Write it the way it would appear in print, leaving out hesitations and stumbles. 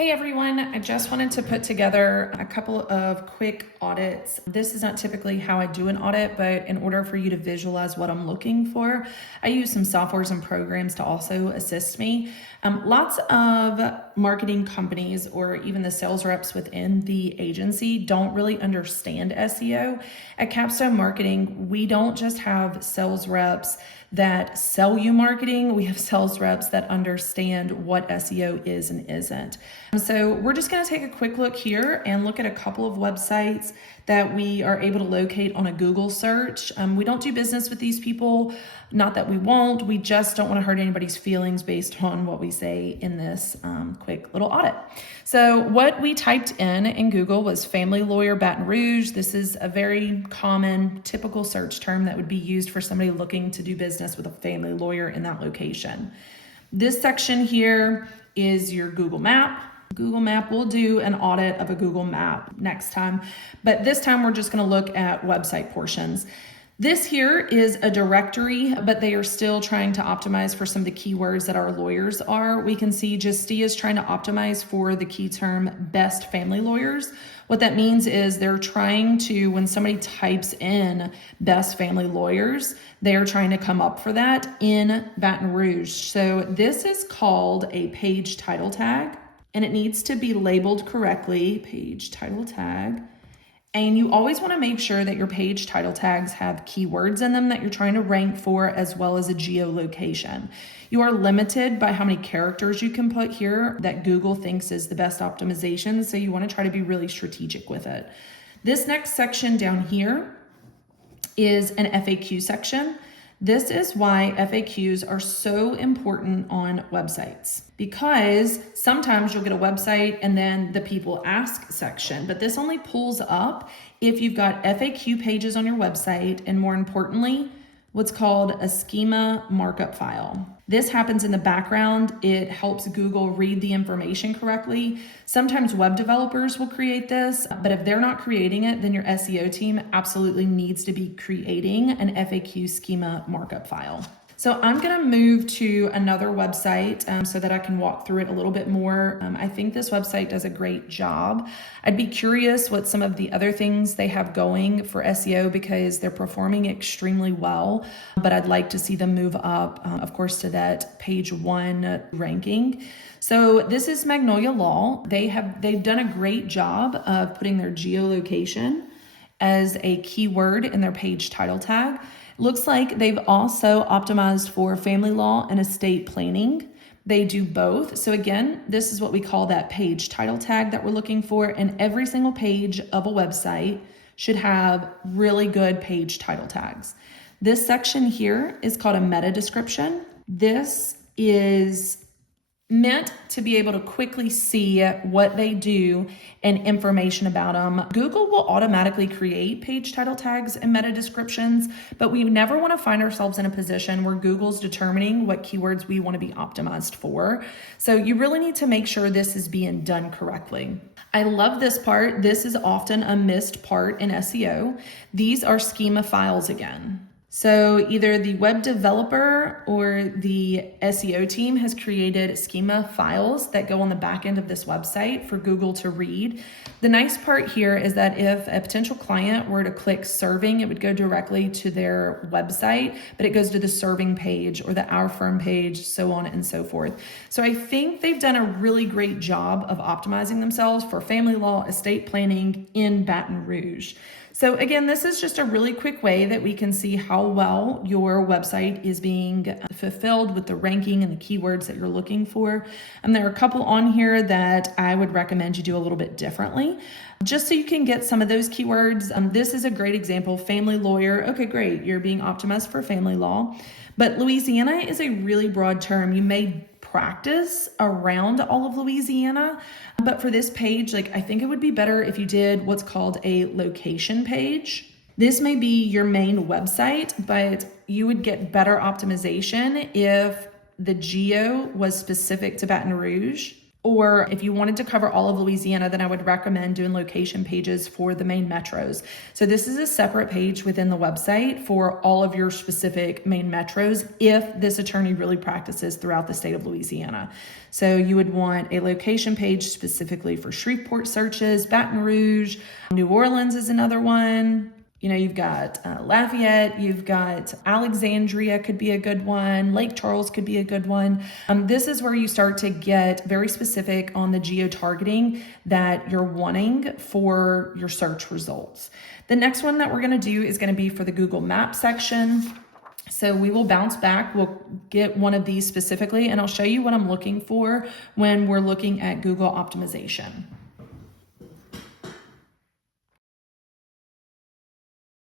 Hey everyone, I just wanted to put together a couple of quick audits. This is not typically how I do an audit, but in order for you to visualize what I'm looking for, I use some softwares and programs to also assist me. Lots of marketing companies or even the sales reps within the agency don't really understand SEO. At Capstone Marketing, we don't just have sales reps that sell you marketing, we have sales reps that understand what SEO is and isn't. So we're just going to take a quick look here and look at a couple of websites that we are able to locate on a Google search. We don't do business with these people, not that we won't, we just don't want to hurt anybody's feelings based on what we say in this quick little audit. So what we typed in Google was family lawyer Baton Rouge. This is a very common, typical search term that would be used for somebody looking to do business with a family lawyer in that location. This section here is your Google Map. Google Map, we'll do an audit of a Google Map next time, but this time we're just going to look at website portions. This here is a directory, but they are still trying to optimize for some of the keywords that our lawyers are. We can see Justia is trying to optimize for the key term best family lawyers. What that means is they're trying to, when somebody types in best family lawyers, they're trying to come up for that in Baton Rouge. So this is called a page title tag, and it needs to be labeled correctly, page title tag. And you always want to make sure that your page title tags have keywords in them that you're trying to rank for, as well as a geolocation. You are limited by how many characters you can put here that Google thinks is the best optimization, so you want to try to be really strategic with it. This next section down here is an FAQ section. This is why FAQs are so important on websites, because sometimes you'll get a website and then the people ask section, but this only pulls up if you've got FAQ pages on your website, and more importantly, what's called a schema markup file. This happens in the background. It helps Google read the information correctly. Sometimes web developers will create this, but if they're not creating it, then your SEO team absolutely needs to be creating an FAQ schema markup file. So I'm going to move to another website so that I can walk through it a little bit more. I think this website does a great job. I'd be curious what some of the other things they have going for SEO, because they're performing extremely well, but I'd like to see them move up, of course, to that page 1 ranking. So this is Magnolia Law. They've done a great job of putting their geolocation as a keyword in their page title tag. Looks like they've also optimized for family law and estate planning. They do both. So again, this is what we call that page title tag that we're looking for. And every single page of a website should have really good page title tags. This section here is called a meta description. This is meant to be able to quickly see what they do and information about them. Google will automatically create page title tags and meta descriptions, but we never want to find ourselves in a position where Google's determining what keywords we want to be optimized for. So you really need to make sure this is being done correctly. I love this part. This is often a missed part in SEO. These are schema files again. So either the web developer or the SEO team has created schema files that go on the back end of this website for Google to read. The nice part here is that if a potential client were to click serving, it would go directly to their website, but it goes to the serving page or the Our Firm page, so on and so forth. So I think they've done a really great job of optimizing themselves for family law, estate planning in Baton Rouge. So again, this is just a really quick way that we can see how well your website is being fulfilled with the ranking and the keywords that you're looking for. And there are a couple on here that I would recommend you do a little bit differently, just so you can get some of those keywords. This is a great example, family lawyer. Okay, great. You're being optimized for family law. But Louisiana is a really broad term. You may practice around all of Louisiana, but for this page, I think it would be better if you did what's called a location page. This may be your main website, but you would get better optimization if the geo was specific to Baton Rouge Or if you wanted to cover all of Louisiana, then I would recommend doing location pages for the main metros. So this is a separate page within the website for all of your specific main metros if this attorney really practices throughout the state of Louisiana. So you would want a location page specifically for Shreveport searches, Baton Rouge, New Orleans is another one. You know, you've got Lafayette, you've got Alexandria could be a good one, Lake Charles could be a good one. This is where you start to get very specific on the geo-targeting that you're wanting for your search results. The next one that we're gonna do is gonna be for the Google Maps section. So we will bounce back, we'll get one of these specifically, and I'll show you what I'm looking for when we're looking at Google optimization.